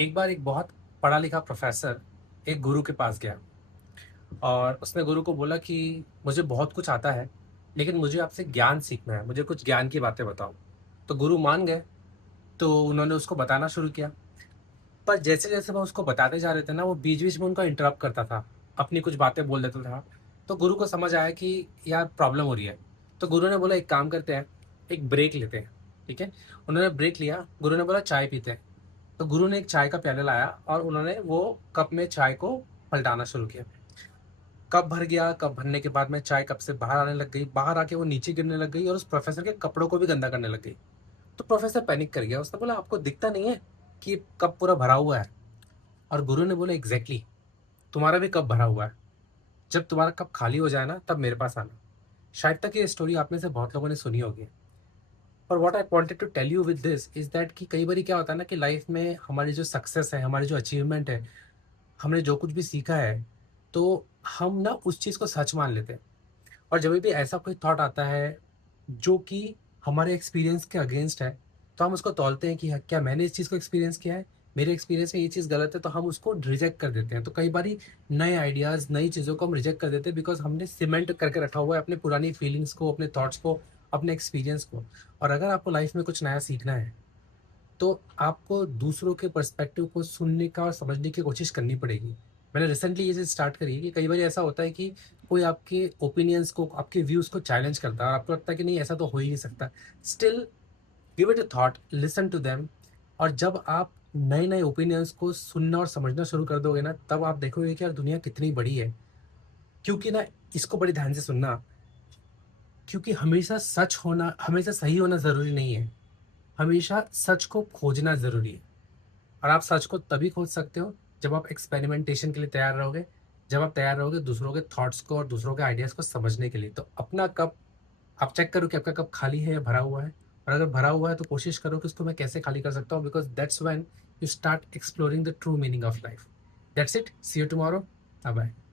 एक बार एक बहुत पढ़ा लिखा प्रोफेसर एक गुरु के पास गया और उसने गुरु को बोला कि मुझे बहुत कुछ आता है, लेकिन मुझे आपसे ज्ञान सीखना है, मुझे कुछ ज्ञान की बातें बताओ। तो गुरु मान गए। तो उन्होंने उसको बताना शुरू किया। पर जैसे जैसे वो उसको बताते जा रहे थे ना, वो बीच बीच में उनका इंटरप्ट करता था, अपनी कुछ बातें बोल देता था। तो गुरु को समझ आया कि यार प्रॉब्लम हो रही है। तो गुरु ने बोला एक काम करते हैं, एक ब्रेक लेते हैं। ठीक है। उन्होंने ब्रेक लिया। गुरु ने बोला चाय पीते हैं। तो गुरु ने एक चाय का प्याला लाया और उन्होंने वो कप में चाय को पलटाना शुरू किया। कप भर गया। कप भरने के बाद में चाय कप से बाहर आने लग गई, बाहर आके वो नीचे गिरने लग गई और उस प्रोफेसर के कपड़ों को भी गंदा करने लग गई। तो प्रोफेसर पैनिक कर गया। उसने बोला आपको दिखता नहीं है कि कप पूरा भरा हुआ है? और गुरु ने बोला एग्जैक्टली, तुम्हारा भी कप भरा हुआ है। जब तुम्हारा कप खाली हो जाए ना, तब मेरे पास आना। शायद तक ये स्टोरी आप में से बहुत लोगों ने सुनी होगी। और what I wanted to tell you with this is that कि कई बार क्या होता है ना कि लाइफ में हमारी जो सक्सेस है, हमारी जो अचीवमेंट है, हमने जो कुछ भी सीखा है, तो हम ना उस चीज़ को सच मान लेते हैं। और जब भी ऐसा कोई थॉट आता है जो कि हमारे एक्सपीरियंस के अगेंस्ट है, तो हम उसको तौलते हैं कि हाँ, क्या मैंने इस चीज़ को एक्सपीरियंस किया है? मेरे एक्सपीरियंस में ये चीज़ गलत है, तो हम उसको रिजेक्ट कर देते हैं। तो कई बारी नए आइडियाज़, नई चीज़ों को हम रिजेक्ट कर देते हैं बिकॉज़ हमने सीमेंट करके रखा हुआ है अपनी पुरानी फीलिंग्स को, अपने थॉट्स को, अपने एक्सपीरियंस को। और अगर आपको लाइफ़ में कुछ नया सीखना है, तो आपको दूसरों के पर्सपेक्टिव को सुनने का और समझने की कोशिश करनी पड़ेगी। मैंने रिसेंटली ये चीज़ स्टार्ट करी है कि कई बार ऐसा होता है कि कोई आपके ओपिनियंस को, आपके व्यूज़ को चैलेंज करता है और आपको लगता है कि नहीं ऐसा तो हो ही नहीं सकता। Still give it a thought, listen to them. और जब आप नए-नए ओपिनियंस को सुनना और समझना शुरू कर दोगे ना, तब आप देखोगे कि यार दुनिया कितनी बड़ी है। क्योंकि ना इसको बड़े ध्यान से सुनना, क्योंकि हमेशा सच होना, हमेशा सही होना ज़रूरी नहीं है। हमेशा सच को खोजना ज़रूरी है। और आप सच को तभी खोज सकते हो जब आप एक्सपेरिमेंटेशन के लिए तैयार रहोगे, जब आप तैयार रहोगे दूसरों के थॉट्स को और दूसरों के आइडियाज़ को समझने के लिए। तो अपना कप आप चेक करो कि आपका कप खाली है या भरा हुआ है। और अगर भरा हुआ है तो कोशिश करो कि उसको मैं कैसे खाली कर सकता हूँ, because that's when you start exploring the true meaning of life. That's it, see you tomorrow. Bye bye.